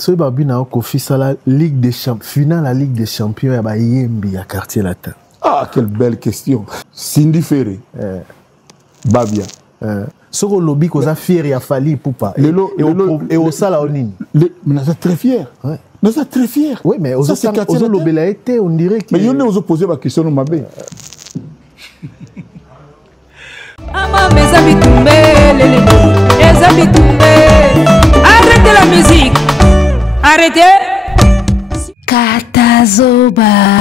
Ce babina Kofi Sala Ligue des Champions, finale la Ligue des Champions ya ba yembi ya quartier latin. Ah, quelle belle question. Cindy Ferré. Babia. Soko lobby koza fier ya Fali Poupa. Et au Sala Onini. Mais nous sommes très fiers. Nous sommes très fiers. Oui, mais aux autres lobby l'a été, on dirait que. Mais il y en a qui ont posé ma question au Mabé. Arrêtez la musique. Arrêtez. Katazoba.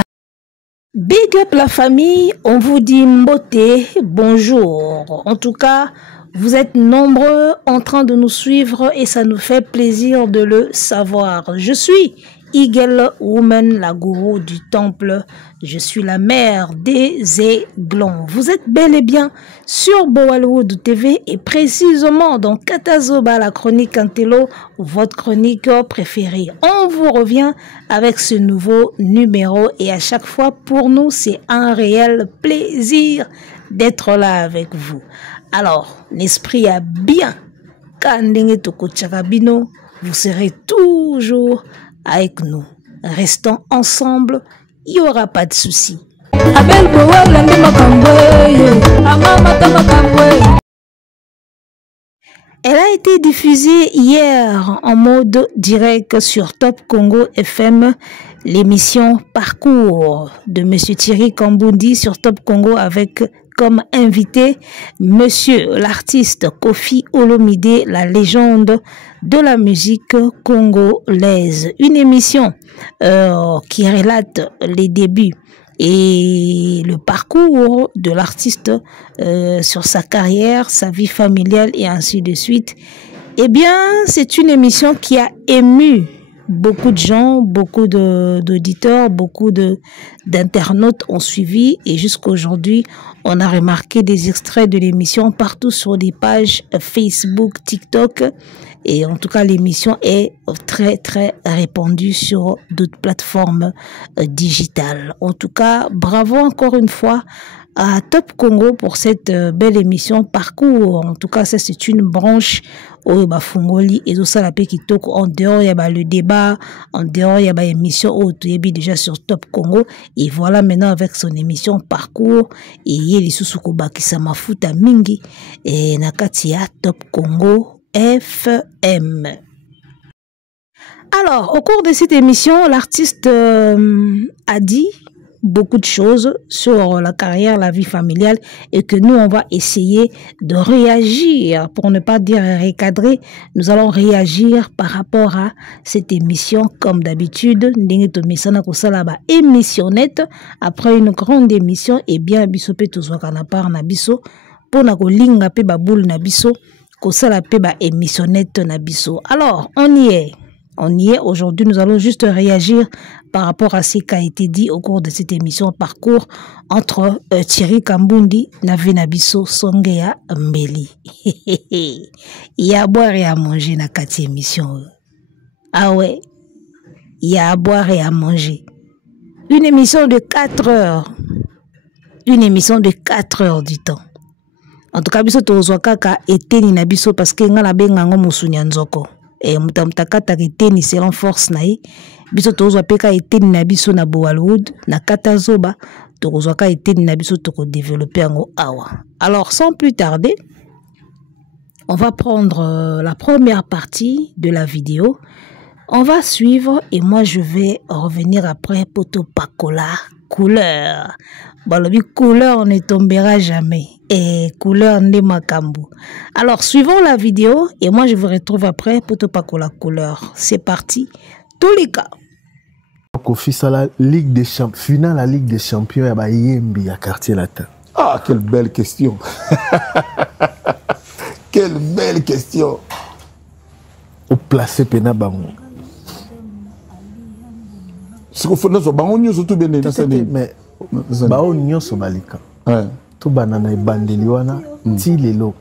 Big up la famille, on vous dit mbote, bonjour. En tout cas, vous êtes nombreux en train de nous suivre et ça nous fait plaisir de le savoir. Je suis Eagle Woman, la gourou du temple. Je suis la mère des aiglons. Vous êtes bel et bien sur Boaliwood TV et précisément dans Katazoba, la chronique Antello, votre chronique préférée. On vous revient avec ce nouveau numéro et à chaque fois pour nous c'est un réel plaisir d'être là avec vous. Alors, l'esprit a bien kandenge toko tchakabino, vous serez toujours avec nous. Restons ensemble, il n'y aura pas de soucis. Elle a été diffusée hier en mode direct sur Top Congo FM, l'émission Parcours de Monsieur Thierry Kambundi sur Top Congo avec comme invité Monsieur l'artiste Kofi Olomide, la légende de la musique congolaise. Une émission qui relate les débuts et le parcours de l'artiste sur sa carrière, sa vie familiale et ainsi de suite. Eh bien, c'est une émission qui a ému beaucoup de gens, beaucoup d'auditeurs, beaucoup d'internautes ont suivi et jusqu'à aujourd'hui, on a remarqué des extraits de l'émission partout sur des pages Facebook, TikTok et en tout cas l'émission est très très répandue sur d'autres plateformes digitales. En tout cas, bravo encore une fois à Top Congo pour cette belle émission Parcours. En tout cas, ça c'est une branche au Bafungoli et tout ça la paix qui toque en dehors il y a le débat, en dehors il y a émission au déjà sur Top Congo et voilà maintenant avec son émission Parcours et yeli susukoba qui sa mafuta mingi et nakati ya Top Congo FM. Alors, au cours de cette émission, l'artiste a dit beaucoup de choses sur la carrière, la vie familiale et que nous, on va essayer de réagir, pour ne pas dire recadrer. Nous allons réagir par rapport à cette émission comme d'habitude. Émissionnette après une grande émission et bien biso pe tozwaka na part na biso pona ko linga pe ba boule na biso ko sala pe ba émissionnette na biso. Alors, on y est. On y est. Aujourd'hui, nous allons juste réagir par rapport à ce qui a été dit au cours de cette émission Parcours entre Thierry Kambundi na Venabiso Songea Mbeli. Il y a à boire et à manger dans cette émission. Ah ouais, il y a à boire et à manger. Une émission de 4 heures. Une émission de 4 heures du temps. En tout cas, biso tozwaka ka eteni na biso parce que ngala benga ngo musunya nzoko. Et mutamtakata eteni selon force na ye. Biso tozwa peka eteni na biso na Boaliwood na Katazoba tozwa ka eteni na biso toko développer ngo awa. Alors sans plus tarder, on va prendre la première partie de la vidéo. On va suivre et moi je vais revenir après poto pakola couleur. Balobi couleur ne tombera jamais et couleur ne makambu. Alors suivons la vidéo et moi je vous retrouve après poto pakola couleur. C'est parti. Tous les cas. Kofi Sala Ligue des Champions, finale la Ligue des Champions ya ba yembi ya quartier latin. Ah, quelle belle question. Quelle belle question. Au placé pena bango. Ce qu'il faut nous bango nyo surtout bien dans cette mais bao nyo so balika. Tout banana bandeli wana ti lelo.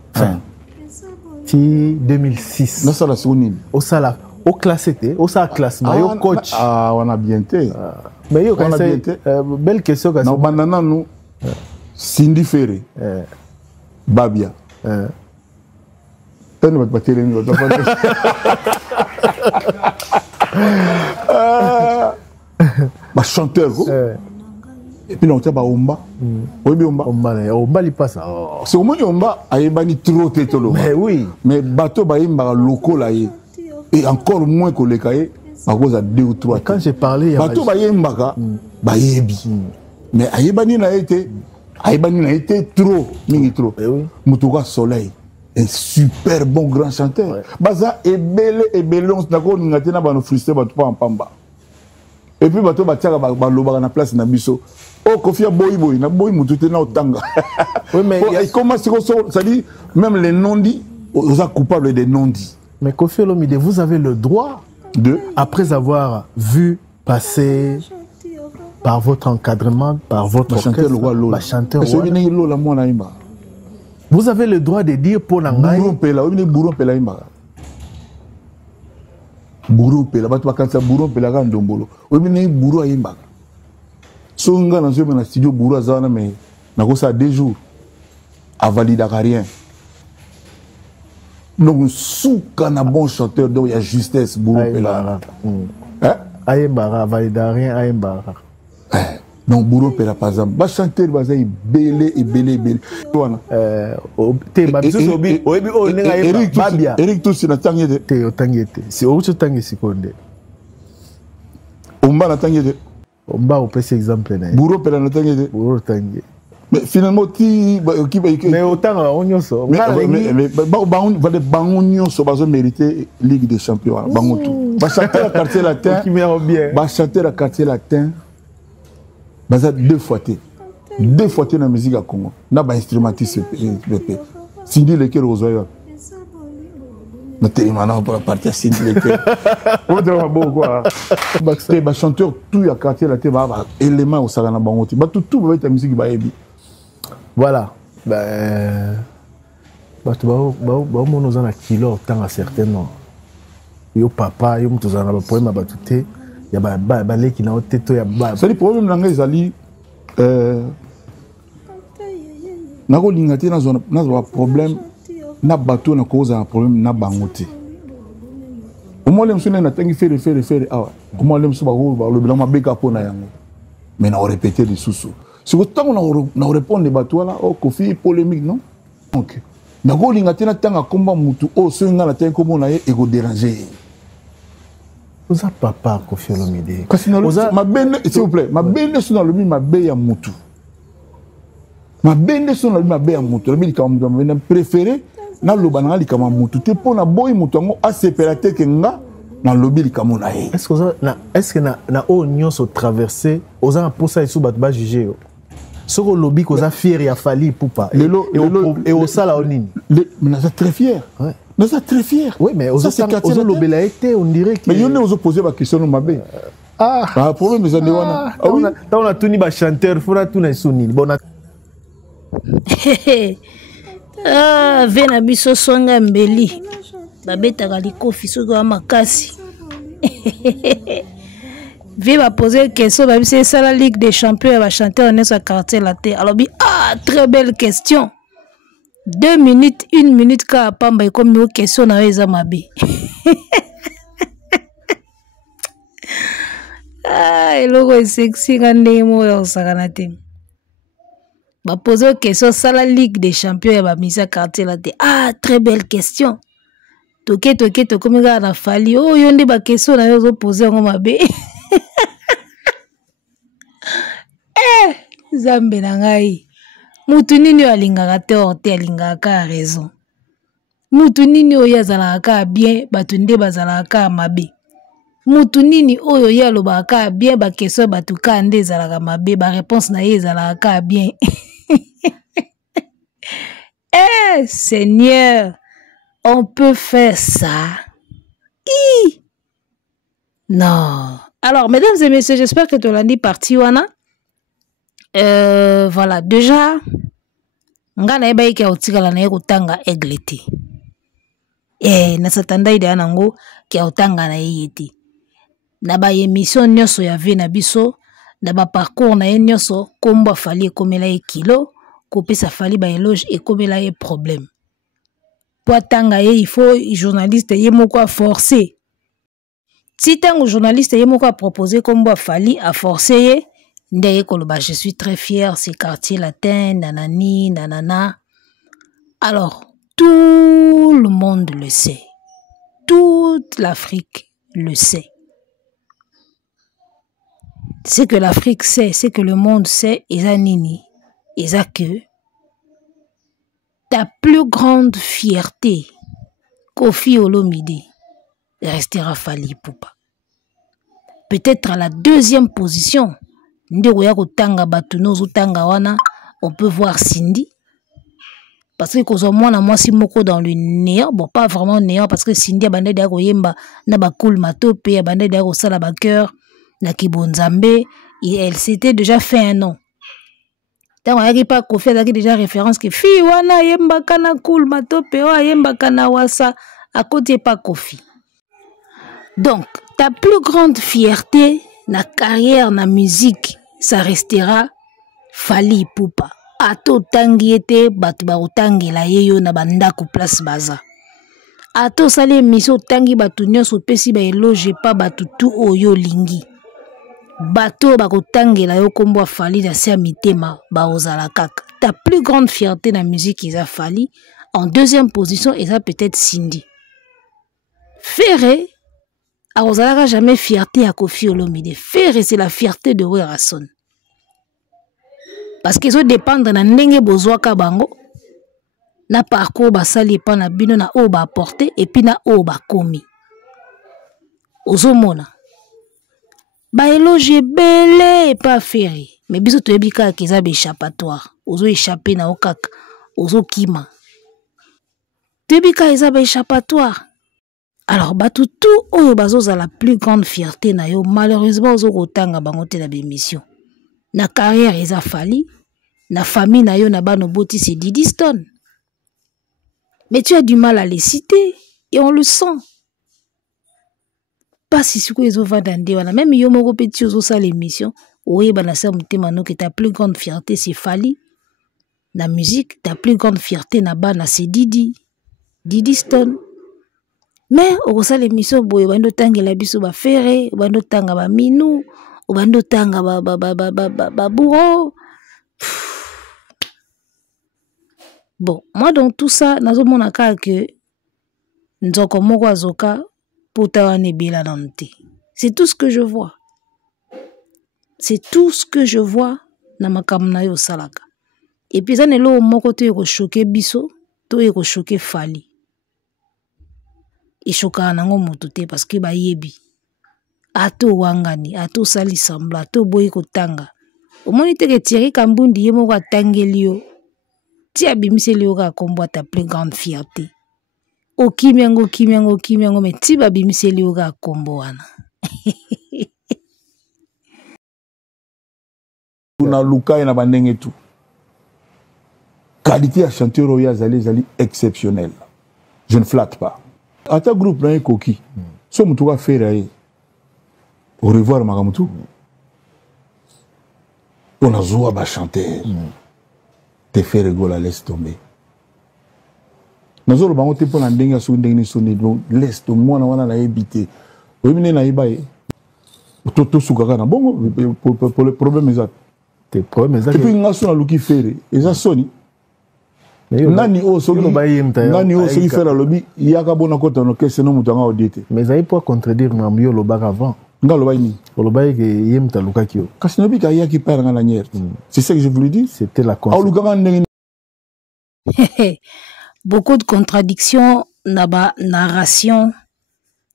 Ti 2006. Non ça la souni. Au sala au classé au sa classe mayo coach. Ah, on a bien été. Mais yo quand c'est belle question quand non banana nous Cindy Ferré. Babia. Bah chanteur. Et puis on t'a ba omba. Oui bien omba. Omba li passe. C'est au moins omba ayebani trop tétolo. Mais oui. Mais bateau ba yemba loko là et encore moins que les cahiers à cause à 2 ou 3. Quand j'ai parlé bateau ba yemba ba yebi. Mais ayebani na été trop mingi trop. Mutuka Soleil. Un super bon grand chanteur. Ouais. Baza ebele on s'dako ningatena ba no frustré ba tout en pamba. Et puis bato batiaka ba loba na place na biso. Oh Kofia boy na boy mutu te na otanga. Oui mais comment ça dit même les non-dits on est coupable des non-dits. Mais Koffi Olomide, vous avez le droit de après avoir vu passer par votre encadrement, par votre chanteur vous avez le droit de dire pour l'angai. Bourou pela, batu bakansa bourou pela ka ndombolo. Obi bourou ayimba. So nga na na studio bourou azana mais na ko ça 2 jours. A valida rien. Donc souka na bon chanteur donc il y a justesse bourou pela. Hein? Ayimba valida rien ayimba. Donc bourou pela par exemple, ba chanteur ba zay belé. Wana te ba biso obi o nenga yeba babia. Eric tout na tangete. Te otangete. Si o tangé sikonde. Omba na tangete. Omba o pese exemple na. Bourou pela na tangete. Bourou tangé. Mais finalement qui mais autant on so. Mais va de bangonyo so bazo mériter Ligue des Champions. Bangotou. Ba chanter la quartier latin. Qui me bien. Ba chanter la quartier latin. Baza 2 fois dans la musique à Congo. Na ba instrumentiste Cindy Leker Rosoyo. Na te imana pour partir Cindy Leker. On doit beaucoup quoi. Ba chanteur tout ya quartier latin ba élément au Sagana Bangoti. Ba tout va être la musique ba yebi. Voilà. Bah tu vas nous en a kilo tant à certains non. Yo papa yo mutu zana ba poema ba tuté. Ya ba leki na oteto ya ba. C'est le problème nanga ezali nako lingati na zona problème na bateau na cause un problème na bangote. Au moins les na tangi faire ah. Au moins les ba le bilan mabeka pona yango. Mais na répéter les sous. Si vous tant na répondre les bateaux là oh Koffi polémique non. OK. Nako lingati na tanga komba mutu oh so nga na tangi kombo na ye ego déranger. Vous avez papa Koffi Olomide. Ma benne, s'il vous plaît, ma benne sont dans le ma béya moutou. Ma benne sont dans le ma béya moutou. Le ma préféré, na lobananga li kama moutou. Te pour na boy moutou ngo a séparé que nga na lobi li kama na ye. Est-ce que na o nyonso traversé, oza pour ça isu bat ba juger. Soko lobi ko za fier ya fali poupa. Et au sala onini. Mais na très fier. Ouais. Nous sommes très fiers. Oui, mais aux autres, on dirait que. Mais on a posé la question de Mabé. Ah, problème, mais on a tout ni chanteur, il faut tout na soni. Bon, ah, vena biso songa mbeli. Babeta gali kofi so ko makasi. Va poser question, c'est ça la Ligue des Champions, va chanter on est sur quartier la terre. Alors très belle question. 2 minutes, 1 minute, car pamba comme une question na eza mabe. Ah, eloko est sexy quand nemo ya sakanate. Ba poser question ça la Ligue des Champions ya ba mise quartier la te. Ah, très belle question. Toke comme ga na fali. Oh, yonde ba question na yo poser ngo mabe. Zambe na ngai. Mutu nini alingaka te orte alingaka raison. Mutu nini oyo azalaka bien batu nde bazalaka mabe. Mutu nini oyo yalobaka bien ba question batu ka nde ezalaka mabe ba réponse na ye ezalaka bien. Eh Seigneur, on peut faire ça. Non. Alors mesdames et messieurs, j'espère que tu l'as dit parti wana. Voilà, déjà nga na eba kia otikala na kutanga eglete na satanda ide anango kia otanga na yeti na ba émission nyoso ya vie na biso na ba parcours na ye nyoso komba fali ekomela ye kilo kopesa fali ba éloge ekomela ye problème po tanga ye il faut journaliste ye moko forcer Si un journaliste a proposé comme Fali a forcé, je suis très fier, c'est quartier latin, nanani, nanana. Alors, tout le monde le sait. Toute l'Afrique le sait. Ce que l'Afrique sait, ce que le monde sait, Nini, que ta plus grande fierté, Koffi Olomide, restera Fally Ipupa. Peut-être à la deuxième position, on peut voir Cindy. Parce que moi si moko dans le néant, bon pas vraiment néant parce que Cindy a bandé d'ago yemba na ba cool matope a bandé d'ago sala ba cœur na kibonzambe et elle s'était déjà fait un nom. Tant on pas Koffi a déjà référence que fi wana yemba kana cool matope wa yemba kana wasa à côté pas Koffi. Donc ta plus grande fierté na carrière na musique ça restera Fally Ipupa. Ato tangi ete batu ba utangi la yeyo na bandako place baza. Ato sali émission tangi batu nyonso pesi ba eloge pa batu tu oyo lingi. Bato ba utangi la yo kombo Fally na sia mitema ba ozala kaka. Ta plus grande fierté na musique eza Fally. En deuxième position eza peut-être Cindy. Ferré a ozalaka jamais fierté à Koffi Olomide. Ferré c'est la fierté de Werason. Parce qu'ils ont dépendre na ndenge bozwaka bango na parcours basali pa na bino na o ba apporter et puis na o ba komi ozomona ba éloge belé et pas Ferré mais biso to yebika kiza be échappatoire ozo échapper na okaka ozo kima to yebika eza be échappatoire. Alors batu tout oyo bazoza la plus grande fierté na yo malheureusement ozo kotanga bango te na bémission. Na carrière eza Fally, na famille na yo na bano boti c'est Didi Stone. Mais tu as du mal à les citer et on le sent. Pas si ce que ils ont vendu wana même yo moko petit ozo sa l'émission, oye bana sa mutema no que ta plus grande fierté c'est Fally. Na musique, ta plus grande fierté na bana c'est Didi Stone. Mais au sa l'émission boye bando tangela biso ba Ferré, bando tanga ba Minou. Obando tanga ba bourreau. Bon, moi dans tout ça, nazo monaka que nzoko moko azoka pota wane bela nante. C'est tout ce que je vois. C'est tout ce que je vois na makamna yo salaka. Et puis ça ne lo moko to yeko choquer biso, to yeko choquer Fally. Et choka nango motote parce que ba yebi. Ato wangani, ato sali sambla, ato boyi kotanga. Omoni teke Thierry Kambundi ye moko atangeli yo. Ti abimiseli yo ka kombo ta plus grande fierté. Okimiango, mais ti babimiseli yo ka kombo wana. Na luka na bandenge tout. Qualité à chanteur oya zali exceptionnelle. Je ne flatte pas. À ta groupe na Koki. So mutuka faire au revoir Magamutu. On a joué à chanter. Te faire rigoler, laisse tomber. Nous avons été pour la dernière sonne, donc laisse tomber. Moi, on a habité. Oui, mais on a habité. Tout ce bon, pour le problème exact. Tes problèmes exacts. Et puis, on a son à qui faire. Et ça sonne. Nani o soki faire la lobby il y a bon à côté que c'est non mutanga audité mais ça peut contredire mamio lo bag avant ngalo bayini lo bag que yem ta lukakio kasi no bika yaki père ngala nier c'est ça que je voulais dire c'était la beaucoup de contradictions naba narration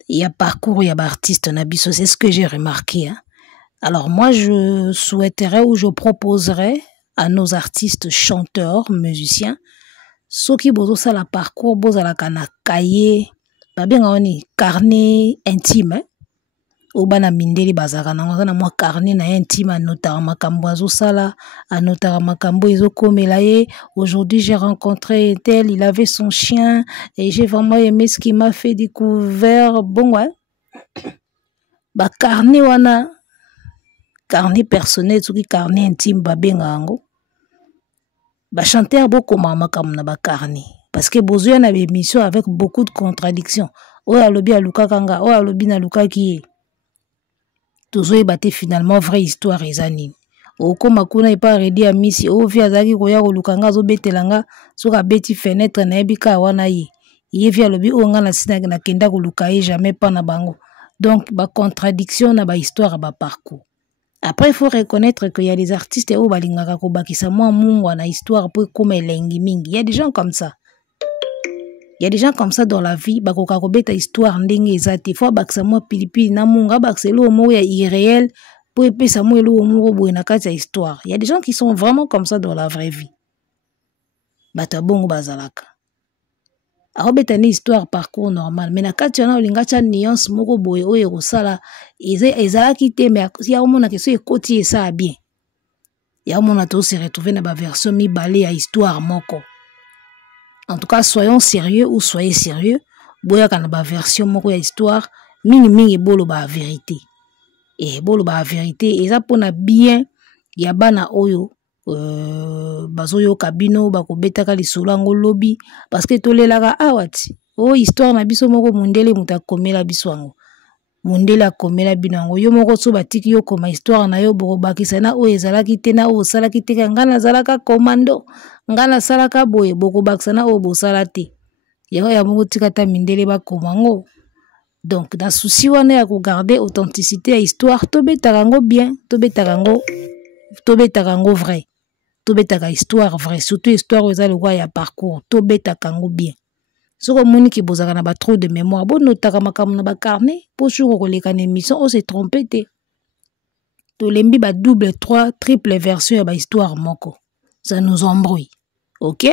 il y a parcours il y a artiste nabiso c'est ce que j'ai remarqué hein. Alors moi je souhaiterais ou je proposerais à nos artistes chanteurs musiciens ceux qui bozo ça la parcours bozo la kana cahier ba bien oni carnet intime au bana mindeli bazaka na moi carnet na intime anotara makambo azo sala anotara makambo izo komela ye aujourd'hui j'ai rencontré tel il avait son chien et j'ai vraiment aimé ce qui m'a fait découvrir bon ouais ba carnet wana carnet personnel tout qui carnet intime ba benga ngo ba chanteur beaucoup mama comme na ba carnet parce que besoin na émission avec beaucoup de contradictions o alobi aluka kanga o alobi na luka ki tozoye bate finalement vraie histoire ezanini. Okoma kuna ipa redi a misi o via zaki koya kolukanga zo betelanga soka beti fenêtre na ebika wana ye. Ye via lobi o nga na sina na kenda koluka ye jamais pas na bango. Donc ba contradiction na ba histoire ba parcours. Après il faut reconnaître qu'il y a des artistes au balingaka ko bakisa moi mungwa na histoire pour comme elengi mingi. Il y a des gens comme ça. Il y a des gens comme ça dans la vie, bakoka ko beta histoire ndenge ezati. Faut bakisa moi pilipili na munga bakselo mo ya irréel. Pour épée ça moi histoire. Il y a des gens qui sont vraiment comme ça dans la vraie vie. Bata bongo bazalaka. Arobeta ni histoire parcours normal. Mais na kati yana olinga cha nuance moko boye oyo kosala ezala kite mais ya omona que so ekoti esa bien. Ya omona to se retrouver na ba version mi balé à histoire moko. En tout cas soyons sérieux ou soyez sérieux. Boya kana ba version moko ya histoire mingi bolo ba vérité. Et bon la vérité eza pona bien ya bana oyo bazoyo kabino bakobetaka lisolo ngo lobby parce que tolelaka awati o histoire na biso moko mundele mutakomela biso ngo mundele akomela binango yo moko so batiki yo koma histoire na yo bokobakisa na o ezalaki te na o salaki te ngana zalaka commando ngana salaka boye bokobakisa na o bosala te yango ya moko tikata mindele bakoma ngo. Donc, dans souci wana ya garder authenticité à histoire, tobe tarango bien, tobe tarango vrai, tobe taka histoire vrai, surtout histoire aux le roi ya parcours, tobe takango bien. Ce que moni ki bozaka na ba trop de mémoire, bon notaka makambo na ba carnet, pour jour ko leka na émission, on s'est trompé te. To lembi ba double, trois, triple version ya ba histoire moko. Ça nous embrouille. OK?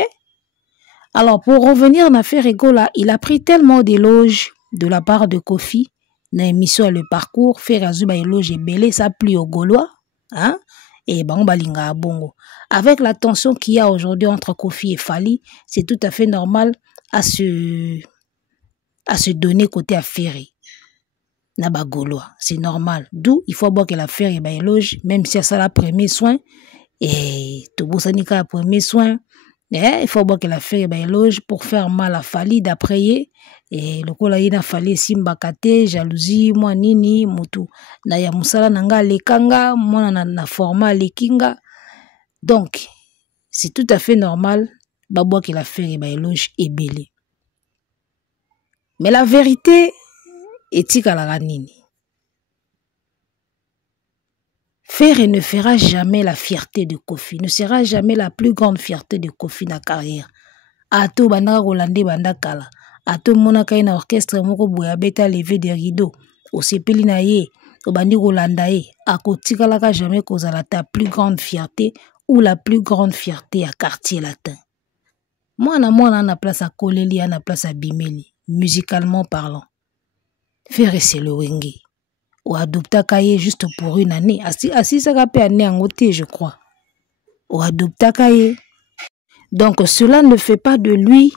Alors, pour revenir à l'affaire Egola, il a pris tellement d'éloges de la part de Kofi, na émission Le Parcours, faire azuba éloge et belé, ça plie au Gaulois, hein, et bango balinga à bongo. Avec la tension qu'il y a aujourd'hui entre Kofi et Fally, c'est tout à fait normal à se donner côté affaire. Na ba Gaulois, c'est normal. D'où il faut voir que l'affaire est ba éloge, même si ça la premier soin, et tout bosanika la premier soin, il faut voir que l'affaire est ba éloge pour faire mal à Fally d'après ye. Et le kola ina fallait simbakate jalousie moi nini mutu na ya musala nanga lekanga mona na format lekinga. Donc c'est tout à fait normal babwa que l'affaire est ba éloge et belé. Mais la vérité est la nini. Faire et ne fera jamais la fierté de Kofi, ne sera jamais la plus grande fierté de Kofi na carrière. Ato bandaka kolande bandakala. Ato mona kaina orchestre moko boya beta lever des rideaux au sepeli na ye obandi kolanda ye akotikalaka jamais kozala ta plus grande fierté ou la plus grande fierté à quartier latin. Mwana na place à koleli na place à bimeli musicalement parlant. Faire c'est le wenge ou adopta kaye juste pour une année assis ça pe année en côté je crois ou adopta kaye. Donc cela ne fait pas de lui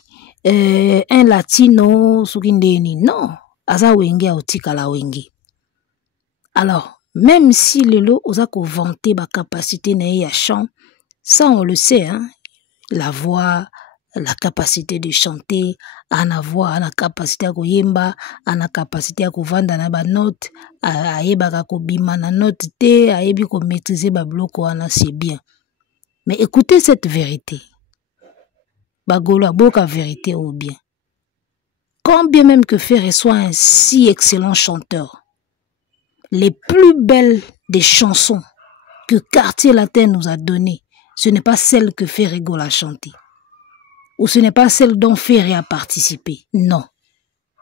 un latino sukindeni non aza wenge autika la wenge. Alors même si le lot osa ko vanter ba capacité na ya chant, ça on le sait hein, la voix, la capacité de chanter, ana voix, ana capacité à koyemba, ana capacité à kovanda na ba note, ayeba ko bima na note te, ayebi ko maîtriser ba bloko ana c'est bien. Mais écoutez cette vérité. Bagolo boka vérité ou bien. Quand bien même que Ferré soit un si excellent chanteur, les plus belles des chansons que Quartier Latin nous a données, ce n'est pas celle que Ferré a chantée. Ou ce n'est pas celle dont Ferré a participé. Non.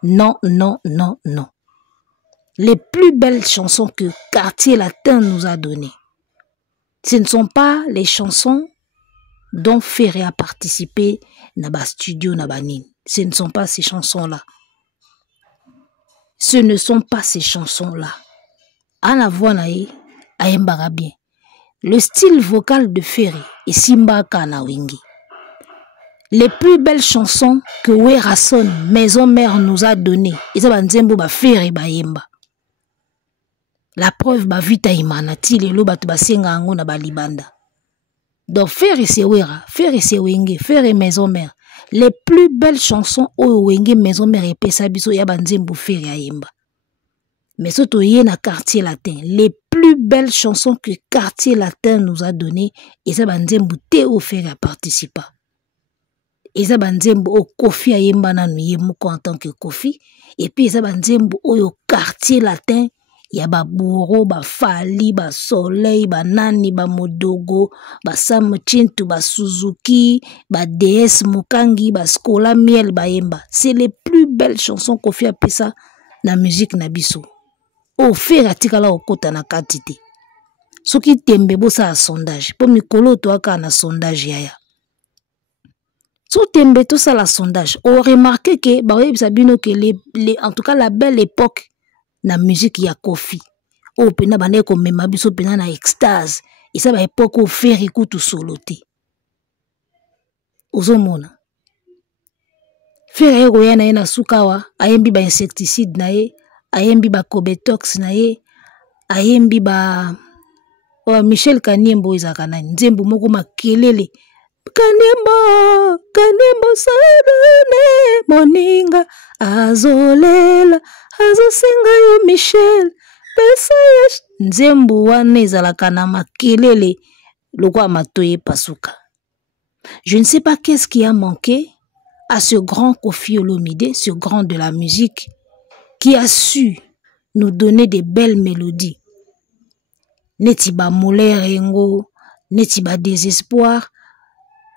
Non, non, non, non. Les plus belles chansons que Quartier Latin nous a données, ce ne sont pas les chansons dont Ferré a participé dans le studio Nabanine. Ce ne sont pas ces chansons-là. Ce ne sont pas ces chansons-là. À la voix naïe, aïmbara bien. Le style vocal de Ferré est Simba Kanawingi. Les plus belles chansons que Werason, Maison Mère, nous a données, ils ont Nzembo ba Ferré ba yemba. La preuve ba vita imana ti lelo batu basenga ngo na balibanda. Donc Ferré c'est Wera, Ferré c'est Wenge, Ferré Maison Mère. Les plus belles chansons au Wenge Maison Mère et Pesa biso ya banzembo Ferré ayemba. Mais surtout, il y a un quartier latin. Les plus belles chansons que quartier latin nous a données, et ça, banzembo te offert à participer. Et ça, banzembo au Kofi ayemba na nuyemoko en tant que Kofi. Et puis, ça, banzembo au quartier latin, il y a ba Bourreau, ba Fali, ba Soleil, ba Nani, ba Modogo, ba Sam Chintu, ba Suzuki, ba DS Mukangi, ba Skola Miel, ba Yemba. C'est les plus belles chansons Kofi a fait ça na musique nabiso. Au fer atikala okota na katite. Soki tembe bosa a sondage. Po mikolo to aka na sondage yaya. So tembe tout ça la sondage. On remarque que bah oui sabino que en tout cas la belle époque na musique ya Kofi. O pena bane ko mema biso pena na extase. Et ça ba époque au fer ekutu soloté. Ozomona. Fer ego yana ena sukawa ayembi ba insecticide na ye. Ayembi ba Cobetox na ye, ayembi ba Michel Kaniembo izaka na nzembo moko makelele. Kaniembo sadane moninga azolela azosenga yo Michel pesa ya nzembo wana ezalaka na makelele lokwa matoye pasuka. Je ne sais pas qu'est-ce qui a manqué à ce grand Koffi Olomide, ce grand de la musique, qui a su nous donner des belles mélodies. Netiba Moulé Rengo, Netiba Désespoir,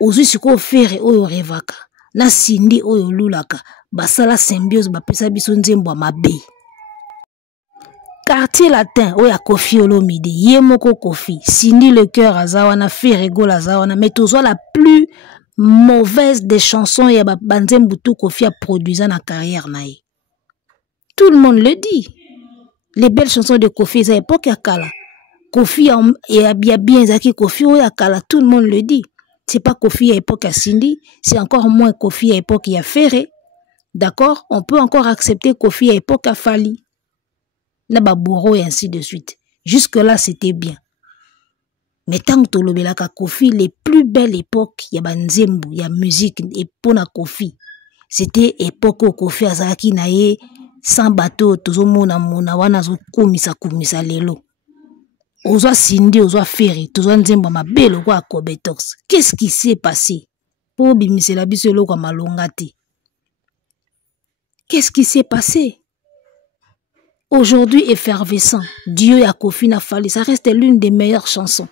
Ozu Siko Fere Oyo Revaka, Na Sindi Oyo Lulaka, Basala Symbiose Bapesa Biso Nzembo Mabe. Quartier latin Oya Koffi Olomide, Yemoko Kofi, Sindi le cœur Azawana, Ferego Azawana, mais toujours la plus mauvaise des chansons ya Banzembo tout Kofi a produit dans la carrière naïe. Tout le monde le dit. Les belles chansons de Kofi, à l'époque, Yakala. Kofi a bien Zaki Kofi, Yakala. Tout le monde le dit. C'est pas Kofi à l'époque à Cindy, c'est encore moins Kofi à l'époque à Ferré. D'accord? On peut encore accepter Kofi à l'époque à Fali. Naba Bourreau et ainsi de suite. Jusque-là, c'était bien. Mais tant que tu l'as Kofi, les plus belles époques, il y a Banzembo, il y a musique, et pour Kofi. C'était époque où Kofi a Zaki Naye. Sans bateau, toujours mona wana zo kumisa lelo. Ozo Sindi, ozo Ferry, toujours nzembo mabelo kwa Cobetox. Qu'est-ce qui s'est passé? Pour bimisela biso lo kwa malongate. Qu'est-ce qui s'est passé? Aujourd'hui effervescent, Dieu a Kofi na Fali, ça reste l'une des meilleures chansons.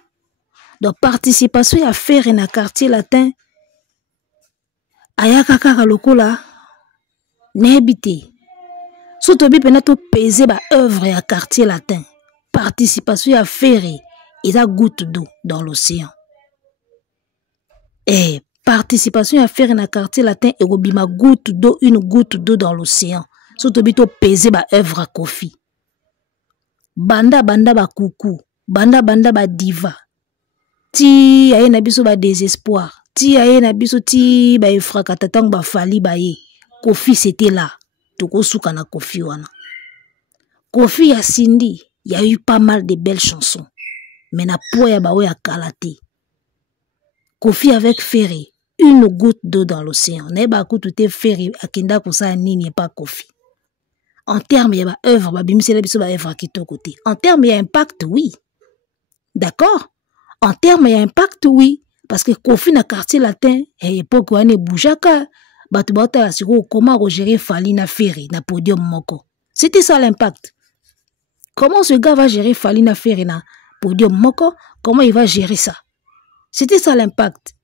Donc participation à faire na quartier latin. Ayaka kaka lokola nebité. Surtout penato peser ba œuvre à quartier latin. Participation à faire et la goutte d'eau dans l'océan. Et participation à faire na quartier latin et obima goutte d'eau, une goutte d'eau dans l'océan. Surtout peser ba œuvre à Kofi. Banda ba coucou, banda ba diva. Ti aye na biso ba désespoir. Ti aye na biso ti ba efrakatatang ba Fali ba ye. Kofi c'était là. Tokosuka na Kofi wana. Kofi a Cindy, il y a eu pas mal de belles chansons. Mais na poya ba oya kalate. Kofi avec Ferry, une goutte d'eau dans l'océan. Neba kutu Ferry akenda kosa nini pas Kofi. En termes, il y a œuvre, ba bimisela biso ba œuvre kito côté. En termes, il y a impact, oui. D'accord? En termes, il y a impact, oui. Parce que Kofi na quartier latin, et époque wane boujaka. Comment gérer Fali na Ferry na podium moko. C'était ça l'impact. Comment ce gars va gérer Fali na Ferry na podium moko? Comment il va gérer ça? C'était ça l'impact.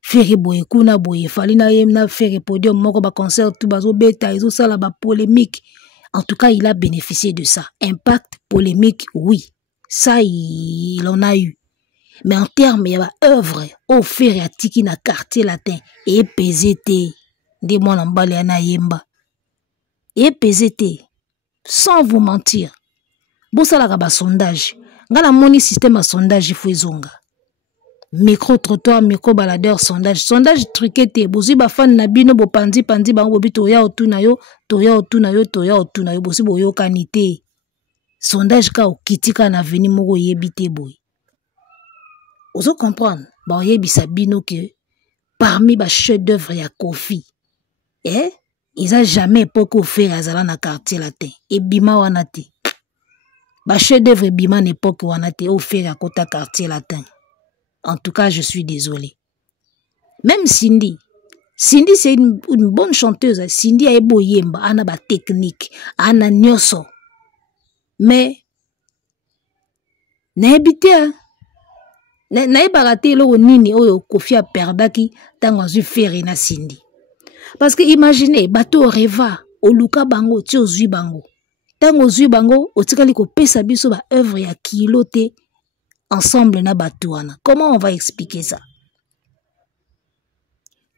Ferry boye kuna boye Fali na Ferry podium moko ba concert tout bazo beta izo sala ba polémique. En tout cas, il a bénéficié de ça. Impact polémique, oui. Ça il en a eu. Mais en termes il y a œuvre au Ferry à tiki na quartier latin et PZT. Des mois en baliana yemba. Et PZT, sans vous mentir, bosala ba sondage. Ngala moni système à sondage ifouizonga. Micro-trottoir, micro-baladeur, sondage. Sondage truqué, bosi ba fan na bino bo pandi ba bobi toya otunayo, bosi bo yo kanite. Sondage ka okitika na veni moko yebite boy. Ozo comprendre, ba yebisa bino que parmi ba chef d'œuvre ya Kofi, ils n'ont jamais époque offert à Zala na quartier latin. Et bima wanate. Ba chef d'œuvre bima n'époque où on a été offert à côté quartier latin. En tout cas, je suis désolé. Même Cindy, c'est une bonne chanteuse. Cindy a beau yemba, ana ba technique, ana nyoso. Mais na habité na barate lo nini oyo Kofi a perdaki tango azu faire na Cindy. Parce que imaginez bateau reva oluka bango ti ozui bango. Tango ozui bango otikali ko pesa biso ba œuvre ya kilote ensemble na bateau wana. Comment on va expliquer ça?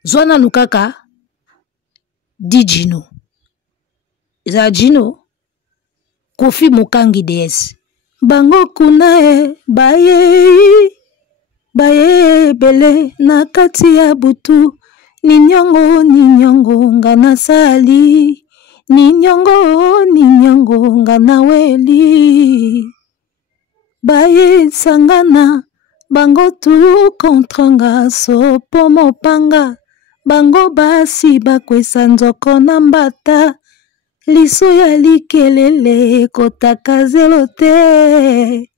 Zwana Lukaka di Gino. Za Gino Kofi Mokangi DS. Bango kuna baye bele na kati ya butu ninyongo ngana sali ninyongo ngana weli baye sangana bango tu kontranga so pomo panga bango basi bakwesa nzoko na mbata liso ya likelele kotaka zelo te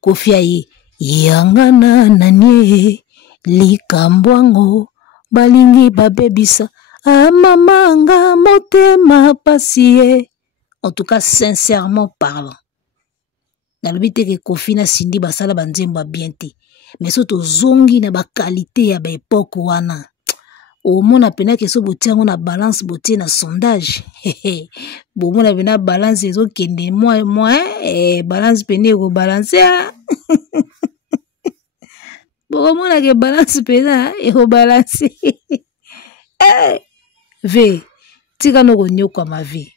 Kofi aye yangana nanie likambwango balingi babebisa amamanga motema pasie. En tout cas sincèrement parlant nalobi te ke Kofi na Cindy basala banzemba bien te mais soto zongi na ba qualité ya ba époque wana omona pena ke so botiango na balance botie na sondage bomona pena balance ezo kende moi balance pene ko balancer bomona ke balance pena ko balancer ve tika no nyoko ma vie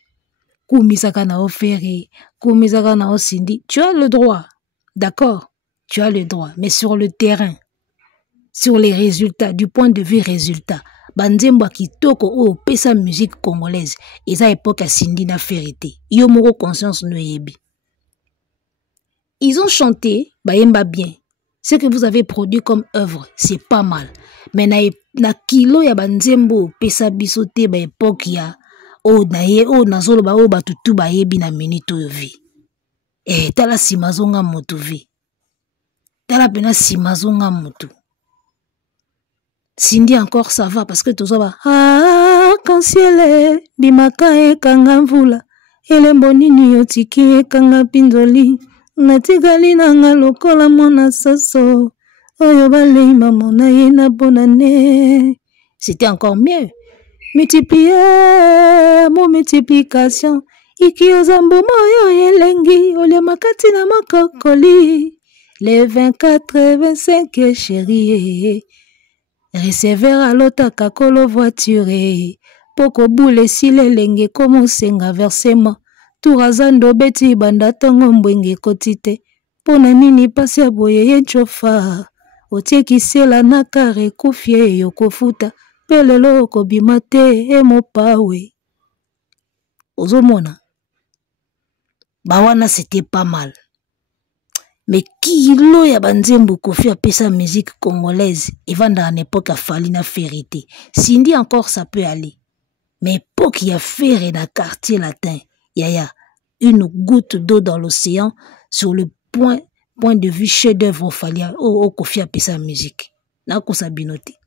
kumisaka na ofere kumisaka na Cindy, tu as le droit, d'accord, tu as le droit, mais sur le terrain, sur les résultats, du point de vue résultat, banzemba kitoko o pesa musique congolaise, eza époque à Cindy na ferité, yo moko conscience no yebi. Ils ont chanté, bayemba bien, ce que vous avez produit comme œuvre, c'est pas mal, mais na kilo ya banzembo pesa bisote ba époque ya o naye o nazolo ba o batutu ba yebi na minute oyo vi. Tala simazonga motu vi. Tala pena simazonga motu. Cindy encore ça va parce que tout ba quand ciel bimaka e kanga mvula elembo nini otiki e kanga pinzoli natikali nanga lokola mona saso oyo balei mamona ye na bonane. C'était encore mieux. Multiplier, mon multiplication. Iki ozambo moyo yelengi, ole makati na makokoli. Les 24 et 25 chérie. Receveur à l'autre kakolo voiture. Poko boule si lelenge komo senga versement. Turazando beti banda tongo mbwenge kotite. Pona nini pasi ya boye ye chofa. Otie kisela na kare kufie yokofuta. Pelelo kobima te emopawe. Ozomona. Bawana c'était pas mal. Mais kilo ya banzembo Kofi a pesa musique congolaise et vanda en époque a fallu na ferité. Cindy encore ça peut aller. Mais époque y a ferré dans quartier latin. Yaya une goutte d'eau dans l'océan sur le point de vue chef d'œuvre falia o Kofi a pesa musique. Na ko sabinote.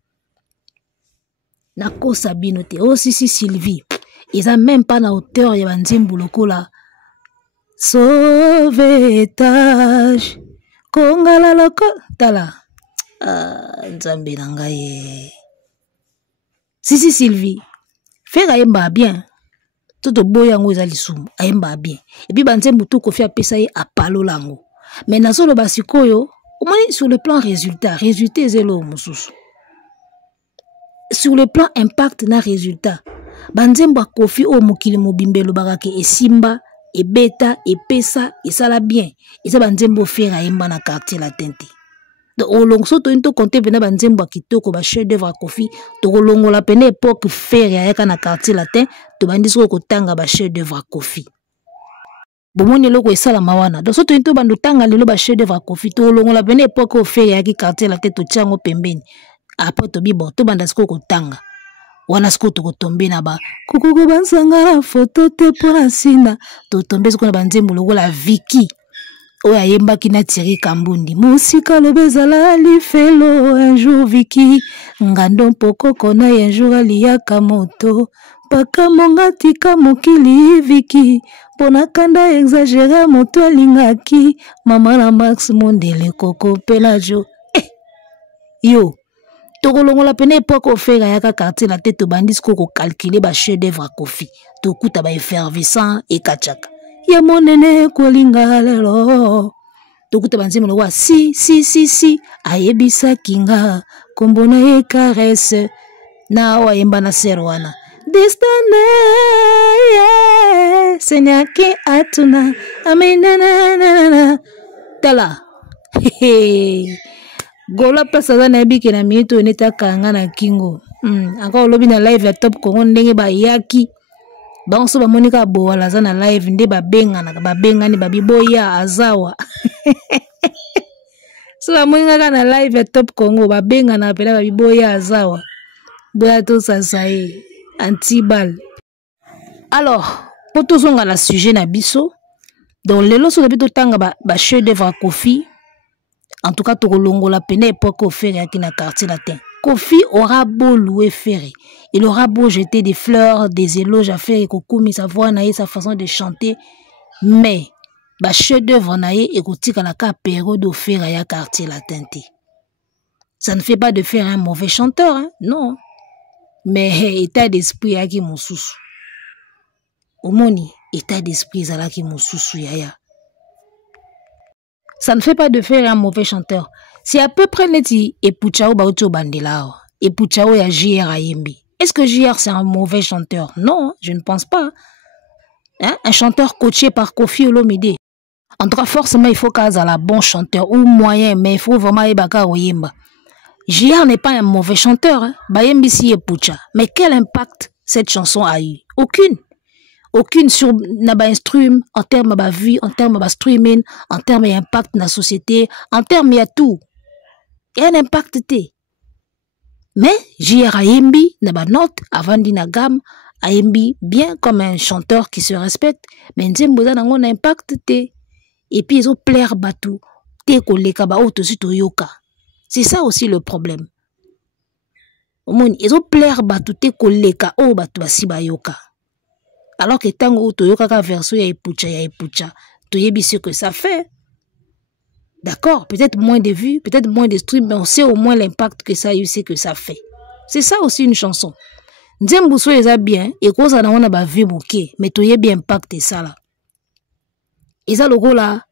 Nako sabinote. Oh si Sylvie. Ils a même pas na hauteur ya banzembo lokola. Sauvetage. Kongala loko. Tala. Nzambe nangaye. Si Sylvie. Faire aemba bien. Toto boyango eza lisumu. Aemba bien. Et puis banzembo to Kofi apesa ye apalo lango. Mais nazolo basikoyo. Omani sur le plan résultat. Résultat ezelo mususu. Sur le plan impact na résultat. Banzembo Kofi o mokili mobimbelo bakake esimba e beta e pesa e sala bien e sa banzembo fera yemba na quartier latin te. Donc olongo soto into compter pena banzembo kitoko ba chef d'œuvre Kofi to kolongo la pena époque fera yaka na quartier latin to bandiso ko tanga ba chef d'œuvre Kofi. Bomoni loko esala mawana. Donc soto into bando tanga lelo ba chef d'œuvre Kofi to kolongo la pena époque fera yaki quartier latin to tiango pembeni. Après to bi bon to bandasiko ko tanga. wana siko tokotombe na ba kukuko bansangara photo te pona sina totombe siko na banzembo lokola Vicky oya yembaki na Thierry Kambundi musika lobezala lifelo un jour Vicky ngando pokoko na un jour aliyaka moto paka monga tika mokili Vicky pona kanda exagérer moto alingaki mama na Max Mondele koko pelajo yo tokolongola pene époque ofera yaka quartier la tête bandis ko calculer ba chef d'œuvre Kofi to kuta ba effervescent et kachaka ya monene kolinga lelo to kuta banzimo lo si ayebisa kinga kombona e caresse na wa yemba na serwana destane senyaki atuna aminana tala gola place za na biki na minute oneta kanga na kingo encore lobi na live ya Top Congo ndenge ba yaki banso ba monika bo wala za na live nde ba bengani babiboya azawa so ba monika na live ya Top Congo ba bengana pela babiboya azawa boya to sasaye antibal. Alors pour tout zonga la sujet na biso donc lelo so depuis to tanga ba chef d'œuvre Kofi. En tout cas, la peine époque au ferry qui na quartier latin. Kofi aura beau louer ferry, il aura beau jeter des fleurs, des éloges à faire et kokumi sa voix naïe, sa façon de chanter, mais ba chef d'œuvre naïe et kotika la ka période au ferry à quartier latin. Ça ne fait pas de faire un mauvais chanteur, hein? Non. Mais état d'esprit à qui mon sousou. Omoni état d'esprit à qui mon sousou yaya. Ça ne fait pas de faire un mauvais chanteur. C'est à peu près neti et Puchao Baocho Bandela. Et Puchao ya JR Ayembi. Est-ce que JR c'est un mauvais chanteur? Non, je ne pense pas. Hein? Un chanteur coaché par Kofi Olomide. En tout cas, forcément, il faut qu'il y ait un bon chanteur ou moyen, mais il faut vraiment Ebaka Oyemba. JR n'est pas un mauvais chanteur. Hein? Bayembi si et Pucha. Mais quel impact cette chanson a eu? Aucune sur naba instrum en termes de vie, en termes de streaming, en termes d'impact dans la société, en termes de tout. Il y a un impact. Mais J.R. Ayembi, naba note, avant d'ina gamme, Ayembi bien comme un chanteur qui se respecte, mais Nzemboza n'a un impact. Et puis ils ont plaire batou, te koleka ba auto suto yoka. C'est ça aussi le problème. Ils ont plaire batou, te koleka o batou basiba yoka. Alors que tant que tu as version ya epucha, tu sais ce que ça fait. D'accord, peut-être moins de vues, peut-être moins de streams, mais on sait au moins l'impact que ça a eu, c'est que ça fait. C'est ça aussi une chanson. Nzembo so eza bien, et quoi ça n'a pas vu bouquet, mais tu as bien impacté ça là. Et ça logo là,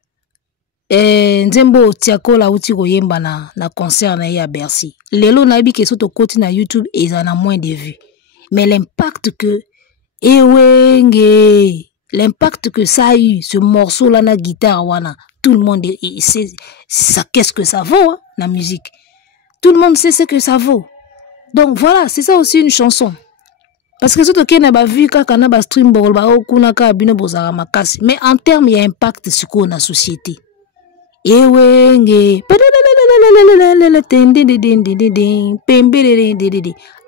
Nzembo tiako la uti ko yemba na concert na ya Bercy. Lelo na bi ke so to côté na YouTube et ça a moins de vues. Mais l'impact que l'impact que ça a eu, ce morceau-là, na guitare, wana, tout le monde sait ça, qu'est-ce que ça vaut, hein, la musique. Tout le monde sait ce que ça vaut. Donc voilà, c'est ça aussi une chanson. Parce que surtout qu'il n'a pas vu quand on a stream, mais en termes, il y a un impact sur la société.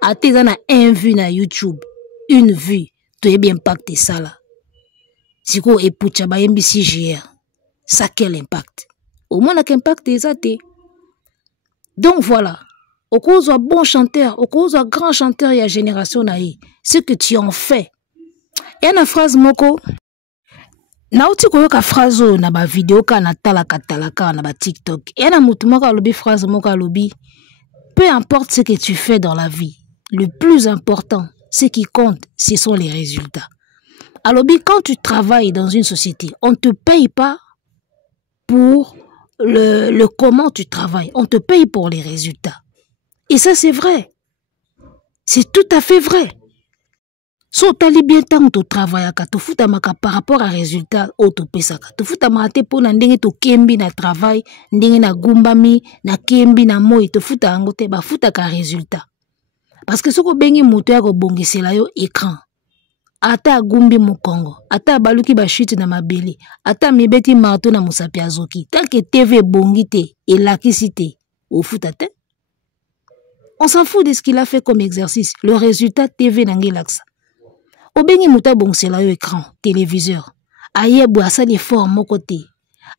Atezana un vue na YouTube, une vue. Tu es bien impacté ça là. Si vous écoutez MBC JR, ça quel impact? Au moins, quel impact est ça? Donc voilà. Au cause d'un bon chanteur, au cause d'un grand chanteur, il y a génération naïe. Ce que tu en fais. Il y a une phrase moko. Na uti koyoka phrase na ba vidéo ka na talaka na ba TikTok. Il y a une moutumaka lobi phrase moko lobi. Peu importe ce que tu fais dans la vie, le plus important, ce qui compte, ce sont les résultats. Alors, quand tu travailles dans une société, on ne te paye pas pour le comment tu travailles. On te paye pour les résultats. Et ça, c'est vrai. C'est tout à fait vrai. So, tu as bien tant que tu travailles, tu fous par rapport à résultats, tu fous pour n'andenge to kembi na travail, ndenge na gumbami, na kembi na moi, tu fous angote, ba fouta ka résultat. Parce que ce que bengi moto ya ko bongisela yo écran. Ata gumbi mukongo, ata baluki ba chute na mabeli, ata mibeti marto na musapi azoki. Tant que TV bongite et lakisite, au foutate. On s'en fout de ce qu'il a fait comme exercice. Le résultat, TV nangi laksa. Obengi muta bongsela yo écran, téléviseur. Ayebou asa de forme mon côté.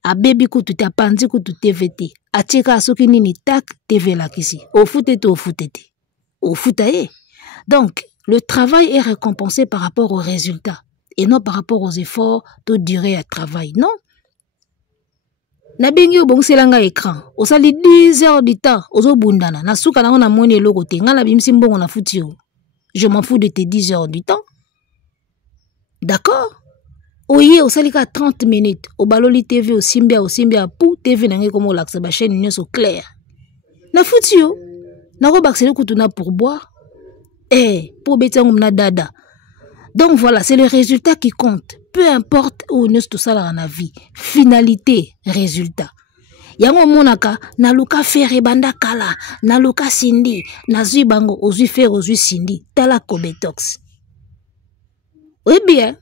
A baby kutu te apandi kutu TVT. A tcheka asoki nini tak TV lakisi. Au foutete. Au foutaye. Donc, le travail est récompensé par rapport aux résultats. Et non par rapport aux efforts de durée à travail. Non. Na bengi obongselanga écran. Osali 10 heures du temps. Ozo bundana. Na souka na ona moni eloko te. Nga na bimsi mbongo na futi yo. Je m'en fous de tes 10 heures du temps. D'accord? Oye, osalika 30 minutes. Obaloli TV, osimbia, pou TV nange komo lakse ba chaîne nyoso clair. Na futi yo. Na ko baksele kutuna pour boire. Pour betiango mna dada. Donc voilà, c'est le résultat qui compte. Peu importe où nous tout ça dans la vie. Finalité, résultat. Yango monaka, na luka fere banda kala, na luka sindi, na zui bango, ozui fere, ozui sindi, tala Kobetox. Oui bien.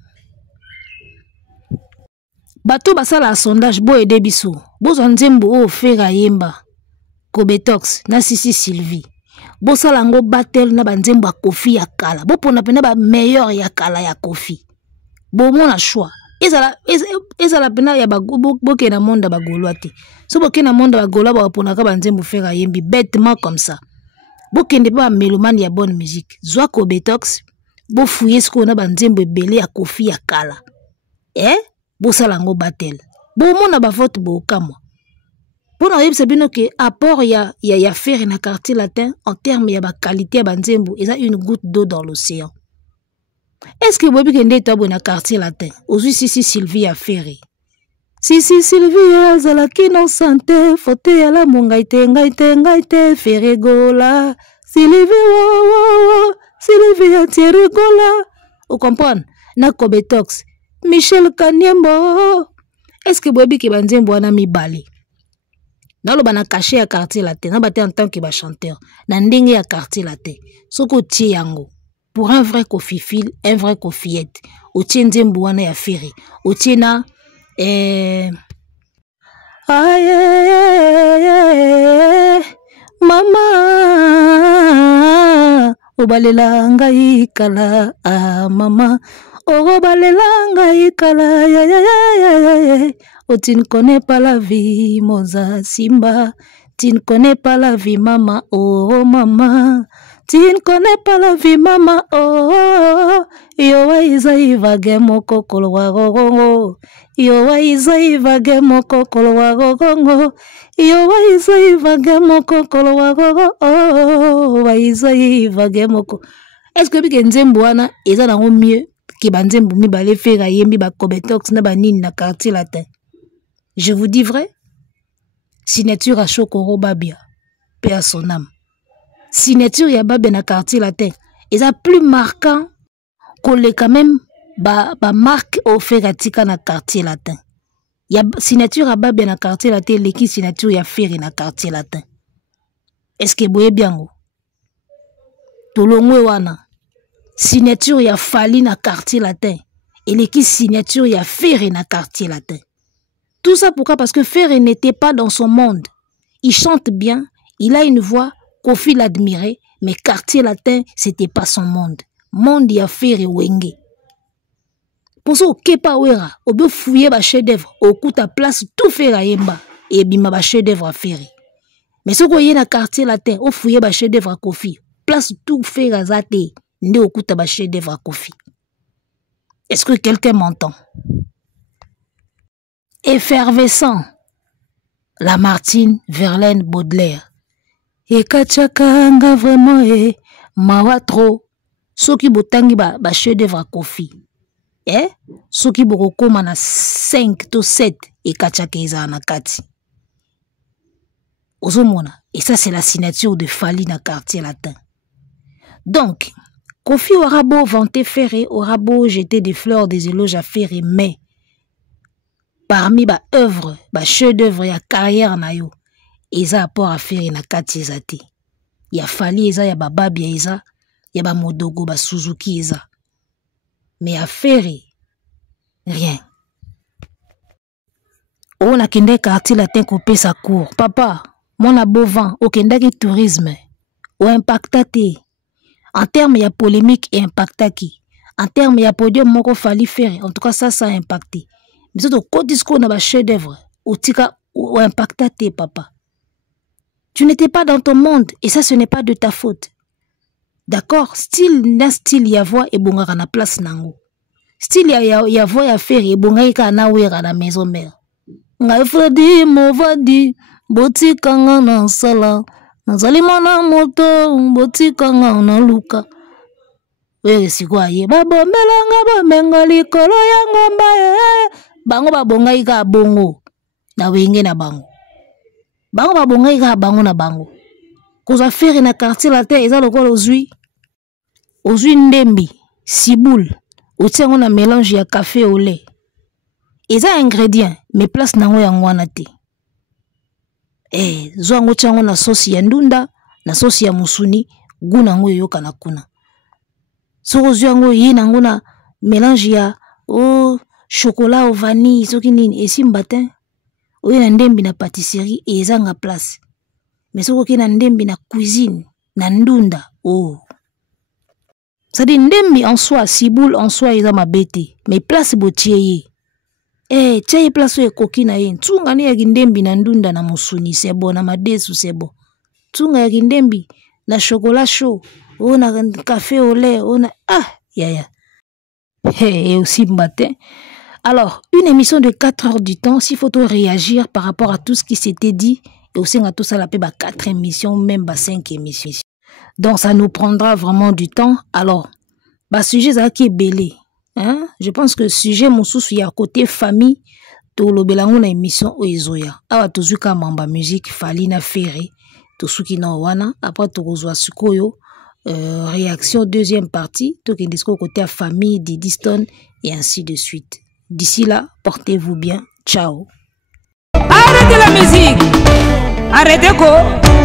Bato basala sondage, bo ede biso. Bo nzembo o fere yemba. Kobetox, na Sisi Sylvie. Bo salango battle na banzembo Kofi ya kala. Bo pona pena ba meilleur ya kala ya Kofi. Bo mona choix. Ezala pena ya boke na monde ba golwate. So boke na monde ba golwa ba pona ka banzembo fera yembi bêtement comme ça. Boke ndé ba mélomane ya bonne musique. Zwa Kobetox. Bo fouiller ce qu'on a banzembo ebele ya Kofi ya kala. Bo salango battle. Bo mona ba vote bo kamwa. Pour nous, c'est bien que apport ya faire na quartier latin en termes ya ba qualité ya banzembo, il y a une goutte d'eau dans l'océan. Est-ce que bobi kende tabo na quartier latin? Aujourd'hui Sisi Sylvie a ferré. Sisi Sylvie azala kino santé, fote ya la ngaite ferré gola. Sylvie wo Sylvie a tiré gola. Vous comprenez? Na Kobetox, Michel Kanyembo. Est-ce que bobi ke banzembo wana mibale? Dans le bana caché à quartier latin, na baté en tant que chanteur, na ndenge à quartier latin. Soko tie yango pour un vrai kofifil, un vrai kofiette. O tie nzembo wana ya feri. O tie na mama obalela ngai kala mama obalela ngai kala Oh, tu ne connais pas la vie, Moza Simba. Tu ne connais pas la vie, maman. Oh, maman. Tu ne connais pas la vie, maman. Oh, yo wa izaiva gemo kokolo wa gogongo. Yo wa izaiva gemo kokolo wa gogongo. Yo wa izaiva gemo kokolo wa gogongo. Oh, wa izaiva gemo ko. Est-ce que bike nzembo wana eza nango mieux que banzembo mi bale fera yembi ba Kobetox na banini na quartier latin? Je vous dis vrai, signature à Chokoro Babia, paix à son âme. Signature ya Babia na quartier latin, ils a plus marquant qu'on les quand même ba marque au Ferratika na quartier latin. Ya signature à Babia na quartier latin, l'équipe signature ya Ferry na quartier latin. Est-ce que boye biango? Tolongwe wana. Signature ya Fali na quartier latin, et l'équipe signature ya Ferry na quartier latin. Tout ça pourquoi? Parce que Ferré n'était pas dans son monde. Il chante bien, il a une voix, Kofi l'admirait, mais quartier latin, c'était pas son monde. Monde y a Ferré Wenge. Pour ça, au Kepa Wera, au beau fouiller ba chef d'œuvre, au coup ta place tout Ferré Yemba, et bima ba chef d'œuvre à Ferré. Mais ce qu'on y a dans quartier latin, au fouiller ba chef d'œuvre à Kofi, place tout Ferré Zate, ne au coup ta ba chef d'œuvre à Kofi. Est-ce que quelqu'un m'entend? Effervescent, Lamartine, Verlaine, Baudelaire. Et kachakanga vraiment mawa trop. Soki botangi ba chef d'œuvre Kofi. Soki bokoma na 5 to 7 et kachaka eza na kati. Ozomona, et ça c'est la signature de Fali na quartier latin. Donc, Kofi aura beau vanter Ferré, aura beau jeter des fleurs, des éloges à Ferré, mais parmi ba œuvre, ba chef d'œuvre ya carrière na yo, eza apport à faire na kati ezate. Ya Fali eza ya Bababia eza, ya ba Modogo ba Suzuki eza. Mais à faire rien. On a kende quartier latin coupé sa cour. Papa, mon a beau vent, au kendaki tourisme. ou impacté. En termes, il y a polémique et impacté qui. En termes, il y a podium, moko fali faire. En tout cas, ça a impacté. Mais c'est au discours dans chef d'œuvre. Ou impacté, papa. Tu n'étais pas dans ton monde et ça, ce n'est pas de ta faute. D'accord? Style, il y a voix et bon, à la place nango. Style, il y a voix à faire et bon, à la maison mère. Ngai Freddy Movadi boti kanga na sala nazali mwana moto boti kanga na luka we sikwa ye babomela bomenga likolo ya ngomba bango babongai ka bongo na wenge na bango babongai ka bango na bango koza faire na quartier la terre eza lokolo ozwi ndembi siboule otiango na mélange ya café au lait. Eza ingrédient mais place nango yango wana te. Zwango tiango na sauce ya ndunda na sauce ya musuni gu nango yoka na kuna. Soko zwango yi nango na mélange ya chocolat au vanille soki nini esimba te. Oyo na ndembi na pâtisserie eza nga place. Mais soko ki na ndembi na cuisine na ndunda ça dit ndembi en soi siboule en soi eza mabete mais place botieye. Tchai place ye koki na ye. Tsunga ni ya kindembi na ndunda na musuni sebo na madesu sebo. Tsunga ya kindembi na chocolat chaud. Na café au lait. Aussi matin. Alors, une émission de 4 heures du temps, s'il faut réagir par rapport à tout ce qui s'était dit, et aussi on a tout ça la paix 4 émissions, même 5 émissions. Donc ça nous prendra vraiment du temps. Alors, sujet ça qui est belé. Hein? Je pense que sujet mosusu ya côté famille to lobelango na émission oizoya awa tozuka mamba musique fali na ferré to suki na wana après to kozwa sikoyo réaction deuxième partie to kendisco côté à famille Didi Stone et ainsi de suite. D'ici là, portez-vous bien. Ciao. Arrêtez la musique. Arrêtez quoi?